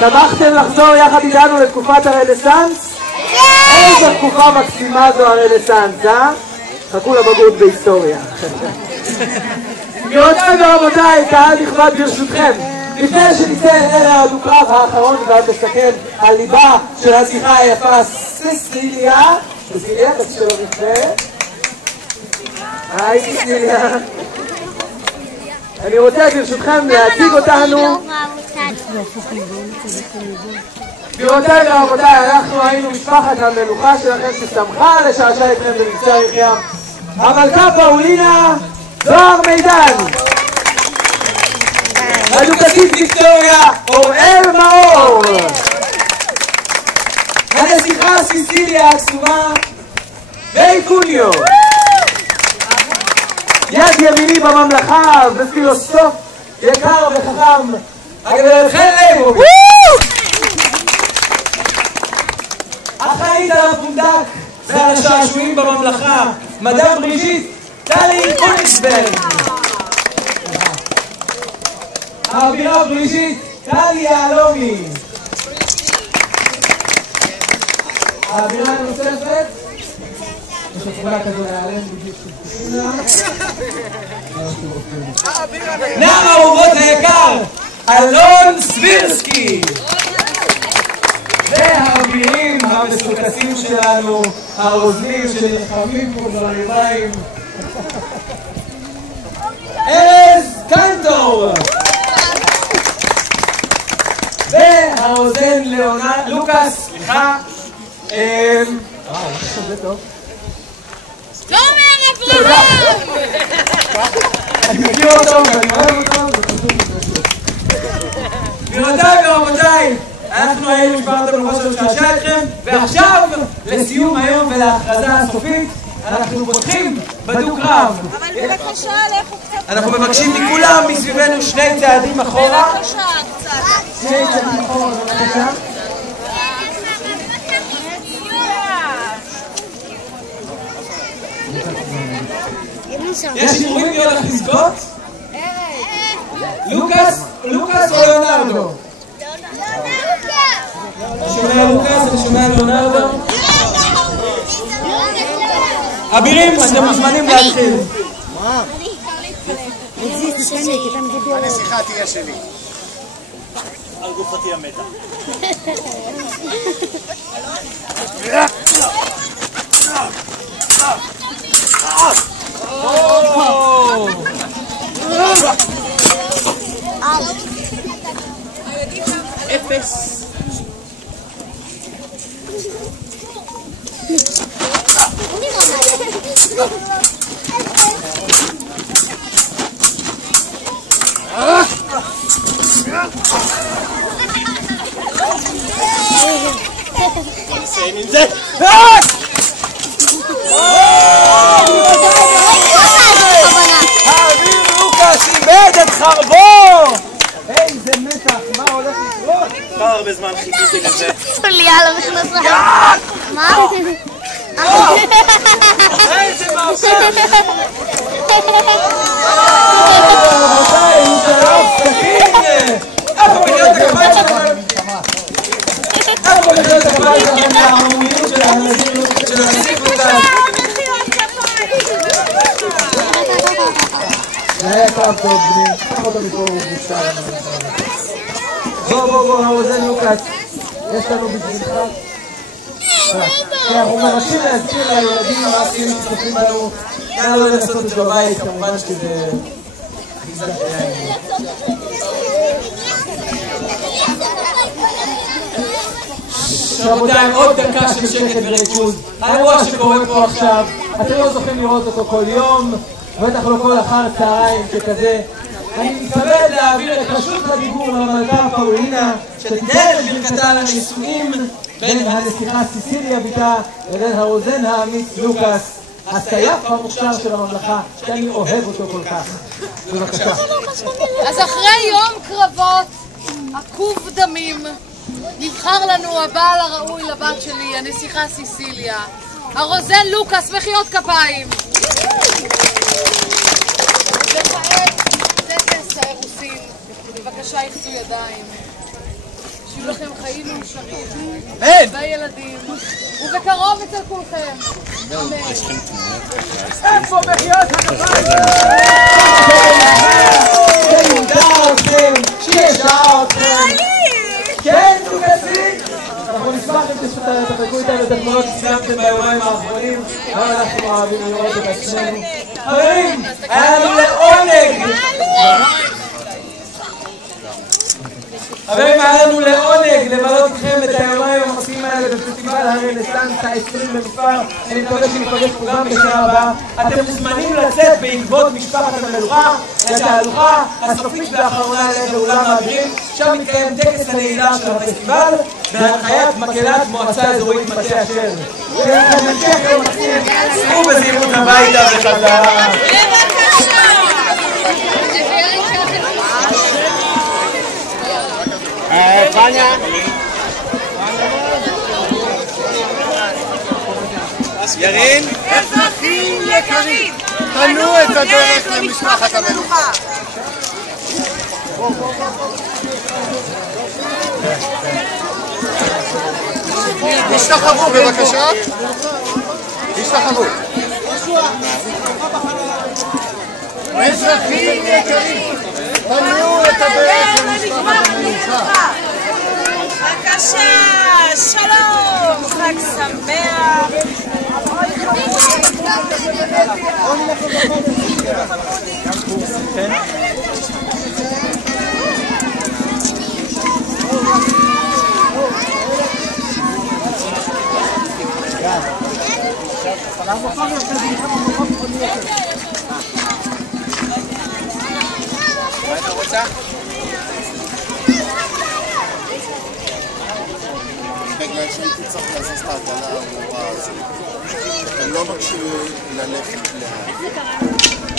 שמחתם לחזור יחד איתנו לתקופת הרנסנס? איזו תקופה מקסימה זו הרנסנס, אה? חכו לבגרות בהיסטוריה. גבירותיי ורבותיי, קהל נכבד ברשותכם, לפני שנצא אל הדו-קרב האחרון ואז נסתכל על ליבה של השיחה היפה סיסיליה, סיסיליה, תקשיבו לפני. היי סיסיליה. אני רוצה ברשותכם להציג אותנו. גבירותיי ורבותיי, אנחנו היינו משפחת המלוכה שלכם ששמחה לשעשע אתכם במבצע יחיעם. המלכה פאולינה זוהר מידן, הדוכסית ויקטוריה אוראל מאור, הנסיכה סיסיליה הקסומה ביי קוניו, יד ימיני בממלכה ופילוסוף יקר וחכם הגברת חן ליבוביץ', אחראית על הפונדק ועל השעשועים בממלכה מדאם בריז'יט טלי קוניגסברג, האבירה בריז'יט טלי יהלומי, האבירה הנוספת יש לו תמונה כזו להיעלם בדיוק נער האהובות היקר אלון סבירסקי, והאבירים המסוכסים שלנו, הרוזנים שנלחמים פה בריביים, ארז קנטור, והרוזן לוקאס, סליחה, זה טוב. תומר אברהם! אני מכיר אותו ואני אוהב אותו. גבירותיי ורבותיי, אנחנו היינו משפחת המלוכה שלנו לשעשע אתכם, ועכשיו לסיום היום ולהכרזה הסופית אנחנו פותחים בדו-קרב. אבל בבקשה, לכו קצת. אנחנו מבקשים מכולם מסביבנו שני צעדים אחורה. בבקשה, קצת. שני צעדים אחורה, בבקשה. יש שידורים מי הולך לזכות? לוקאס או ליאונרדו? אני שומע לוקאס, אני שומע ליאונרדו. אבירים, אתם מוזמנים להתחיל. מה? הנסיכה תהיה שלי. על גופתי המתה. אפס. נסיים עם זה. האביר לוקאס איבד את חרבו! איזה מתח, מה הולך לקרות? כבר הרבה זמן חיכיתי לזה. סוליה לא נכנס לך. מה? איזה מהפך! רבותיי, הוא שלב סכין! איפה מחיאות הכפיים שלכם? איפה מחיאות הכפיים שלכם מהערמומיות של הנסיך לוקאס? זה היה קרב טוב בני, קח אותו מפה הוא בושה. בוא, הרוזן לוקאס, יש לנו בשבילך. אנחנו מבקשים להזכיר לילדים המעשיים שצופים בנו, נא לא לנסות את זה בבית, כמובן שזה אחיזת עיניים. רבותיי, עוד דקה של שקט וריכוז. האירוע שקורה פה עכשיו, אתם לא זוכים לראות אותו כל יום, בטח לא כל אחר צהריים שכזה. אני מתכבד להעביר את רשות הדיבור למלכה פאולינה, שתיתן את ברכתה לנישואים בין הנסיכה סיסיליה ביתה לבין הרוזן האמיץ לוקאס, הסייף המוכשר של הממלכה, שאני אוהב אותו כל כך. בבקשה. אז אחרי יום קרבות עקוב דמים, נבחר לנו הבעל הראוי לבת שלי, הנסיכה סיסיליה, הרוזן לוקאס, מחיאות כפיים. וכעת טקס האירוסין, בבקשה יחצו ידיים. שיהיו לכם חיים מאושרים, אין! וילדים, ובקרוב אצל כולכם. אמן. איפה מחיאות הכפיים? שידע אתכם, שישע אתכם. כן, לוקאסי? אנחנו נשמח אם תחלקו איתנו את התמונות שצילמתם ביומיים האחרונים. גם אנחנו אוהבים לראות את עצמנו. חברים, היה לנו לעונג! חברים, היה לנו לעונג לבלות איתכם את היומיים המקסימים האלה בפסטיבל הרנסנס ה-20 במספר. אני מקווה שניפגש פה גם בשעה הבאה. אתם מוזמנים לצאת בעקבות משפחת המלוכה לתהלוכה הסופית והאחרונה לאולם האווירים. שם מתקיים טקס הנעילה של הפסטיבל בהנחיית מקהלת מועצה אזורית מטה אשר. סעו בזהירות הביתה וחזרה. פניה. ירין. אזרחים יקרים, תנו את הדרך למשפחת המלוכה. תשתחוו בבקשה. תשתחוו. אזרחים יקרים, תנו את הדרך למשפחת המלוכה. בבקשה, שלום, חג שמח. מה אתה רוצה? בגלל שהייתי צריך להזיז את העגלה האמורה הזאת. אתם לא מקשיבים ללכת לאט.